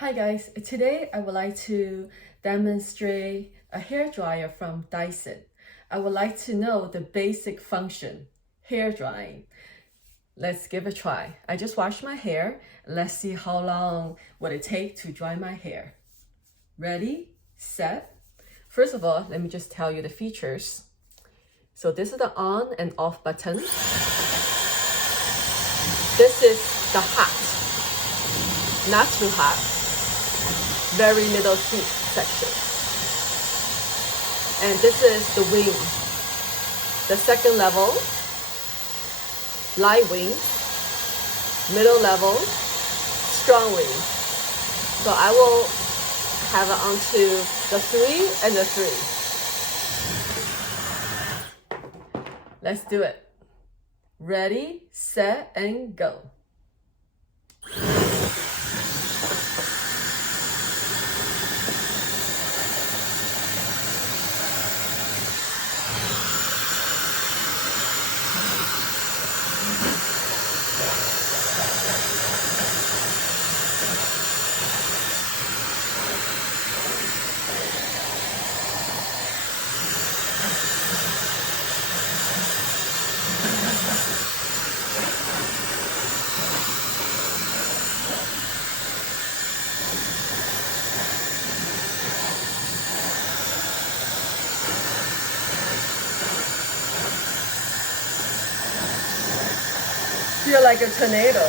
Hi guys, today I would like to demonstrate a hair dryer from Dyson. I would like to know the basic function, hair drying. Let's give it a try. I just washed my hair. Let's see how long would it take to dry my hair. Ready, set. First of all, let me just tell you the features. So this is the on and off button. This is the hot, not too hot. Very little heat section. And this is the wing. The second level, light wing, middle level, strong wing. So I will have it onto the 3 and the 3. Let's do it. Ready, set, and go. Feel like a tornado.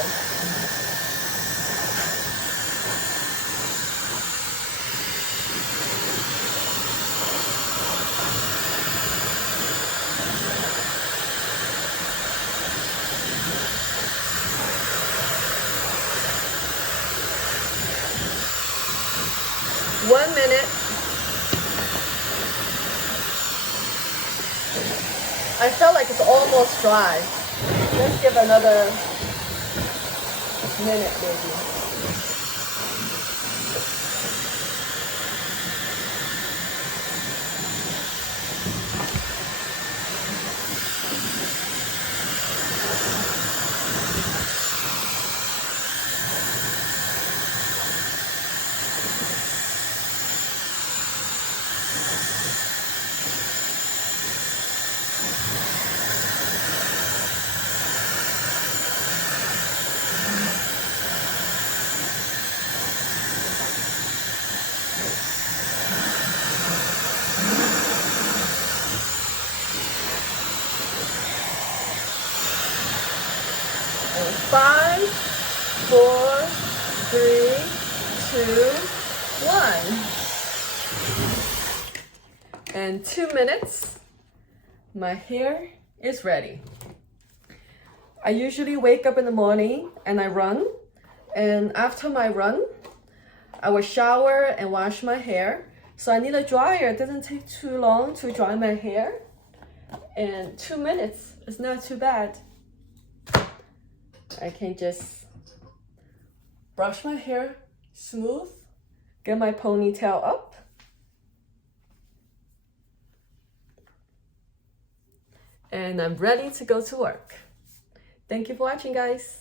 One minute. I felt like it's almost dry. Let's give another minute maybe. And 5, 4, 3, 2, 1. And 2 minutes, my hair is ready. I usually wake up in the morning and I run. And after my run, I will shower and wash my hair. So I need a dryer. It doesn't take too long to dry my hair. And 2 minutes is not too bad. I can just brush my hair smooth, get my ponytail up. And I'm ready to go to work. Thank you for watching, guys.